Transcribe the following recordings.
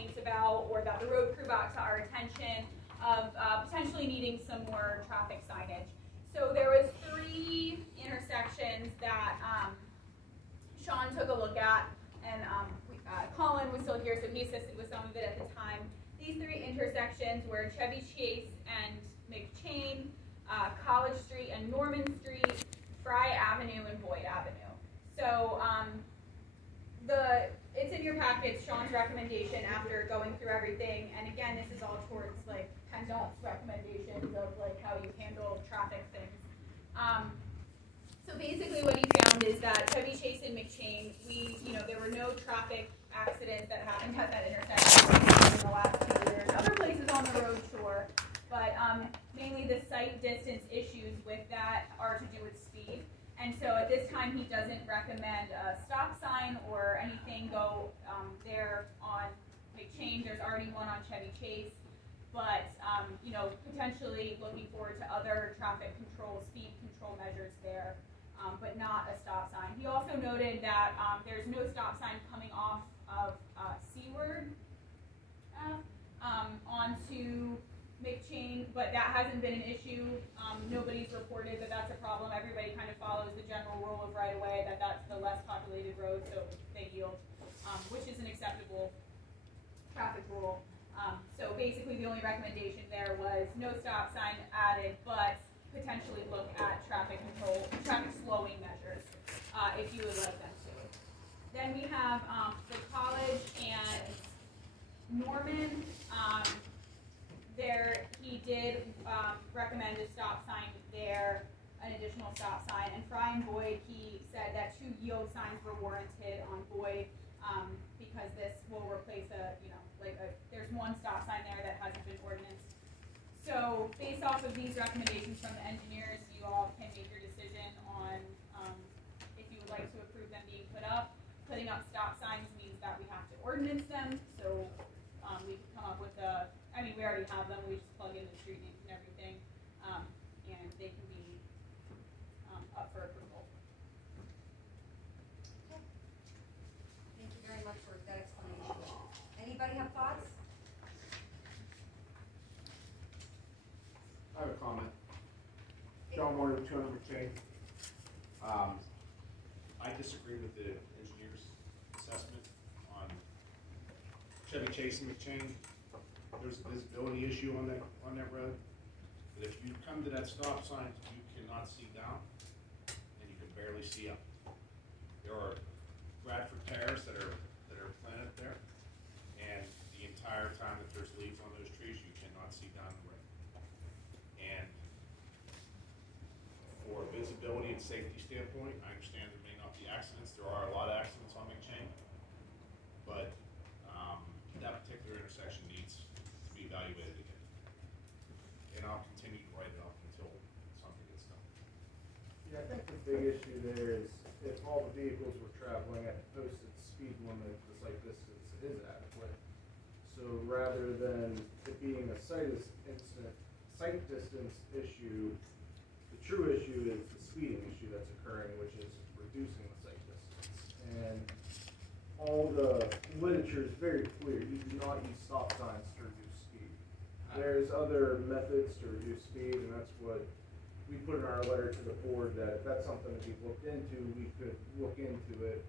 complaints about, or that the road crew brought to our attention, of potentially needing some more traffic signage. So there was 3 intersections that Sean took a look at, and Colin was still here, so he assisted with some of it at the time. These 3 intersections were Chevy Chase and McChain, College Street and Norman Street, Fry Avenue and Boyd Avenue. So it's in your packets, Sean's recommendation after going through everything, and again, this is all towards like PennDOT's recommendations of like how you handle traffic things. So basically what he found is that Chevy Chase and McChain, there were no traffic accidents that happened at that intersection in the last 2 years. Other places on the road, sure, but mainly the sight distance issues with that are to do with speed. And so at this time, he doesn't recommend a stop sign or anything go there on McChain. There's already one on Chevy Chase, but potentially looking forward to other traffic control, speed control measures there, but not a stop sign. He also noted that there's no stop sign coming off of Seaward onto McChain, but that hasn't been an issue. Nobody's reported that that's a problem. Everybody kind of follows the general rule of right of way, that that's the less populated road, so they yield, which is an acceptable traffic rule. So basically the only recommendation there was no stop sign added, but potentially look at traffic control, traffic slowing measures, if you would like them to. Then we have the College and Norman. There, he did recommend a stop sign there, an additional stop sign. And Fry and Boyd, he said that 2 yield signs were warranted on Boyd because this will replace there's 1 stop sign there that hasn't been ordinanced. So based off of these recommendations from the engineers, you all can make your decision on if you would like to approve them being put up. Putting up stop signs means that we have to ordinance them, so we can come up with we already have them, we just plug in the street names and everything, and they can be up for approval. Okay. Thank you very much for that explanation. Anybody have thoughts? I have a comment. John Moore, 200 McChain. I disagree with the engineer's assessment on Chevy Chase and McChain. There's a visibility issue on that road. But if you come to that stop sign, you cannot see down, and you can barely see up. There are Bradford pears that are planted there, and the entire time that there's leaves on those trees, you cannot see down the road. And for visibility and safety standpoint, I understand there may not be accidents. There are a lot of accidents on McChain, but that particular intersection needs to be evaluated again. And I'll continue to write it up until something gets done. Yeah, I think the big issue there is if all the vehicles were traveling at the posted speed limit, the sight distance is adequate. So rather than it being a sight distance issue, the true issue is the speeding issue that's occurring, which is reducing the sight distance. And all the literature is very clear. You do not use stop signs to reduce speed. There's other methods to reduce speed, and that's what we put in our letter to the board, that if that's something that we've looked into, we could look into it.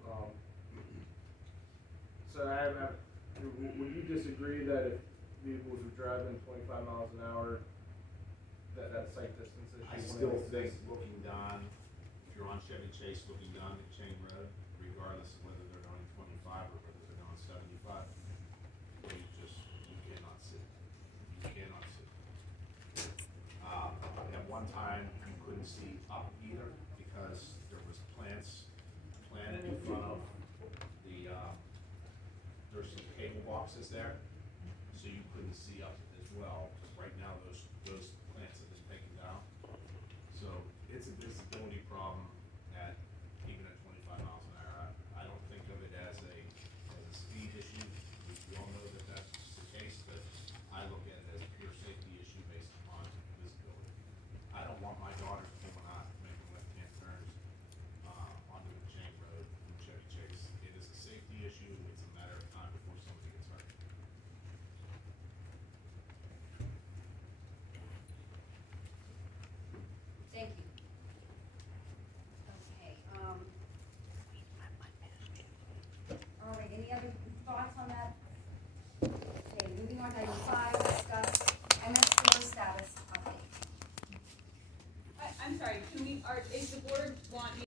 So would you disagree that if vehicles are driving 25 miles an hour, that sight distance issue? I still think looking down, if you're on Chevy Chase looking down McChain Road, regardless of whether they're going 25 or whether they're going 75, you cannot see. You cannot see. At one time, you couldn't see up either because there was plants planted in front of the, there's some cable boxes there, so you couldn't see up as well.